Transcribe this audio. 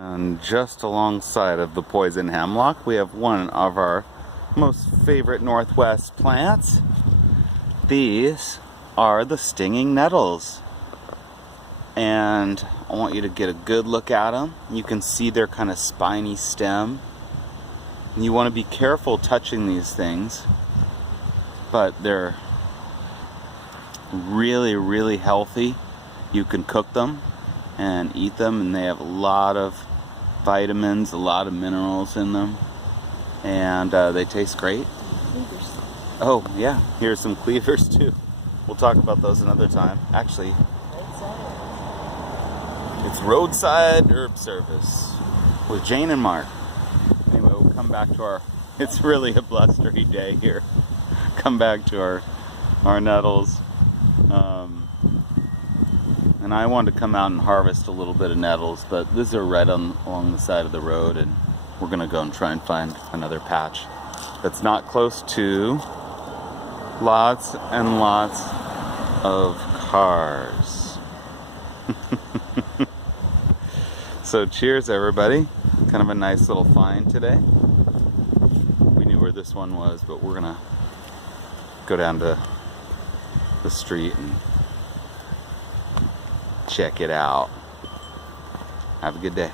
And just alongside of the poison hemlock, we have one of our most favorite Northwest plants. These are the stinging nettles. And I want you to get a good look at them. You can see their kind of spiny stem. And you want to be careful touching these things, but they're really, really healthy. You can cook them and eat them, and they have a lot of vitamins, a lot of minerals in them, and they taste great. Cleavers. Oh yeah, here's some cleavers too. We'll talk about those another time. Actually, it's Roadside Herb Service with Jane and Mark. Anyway, we'll come back to our, it's really a blustery day here. Come back to our nettles. And I wanted to come out and harvest a little bit of nettles, but these are right along the side of the road, and we're gonna go and try and find another patch that's not close to lots and lots of cars. So cheers everybody. Kind of a nice little find today. We knew where this one was, but we're gonna go down to the street and check it out. Have a good day.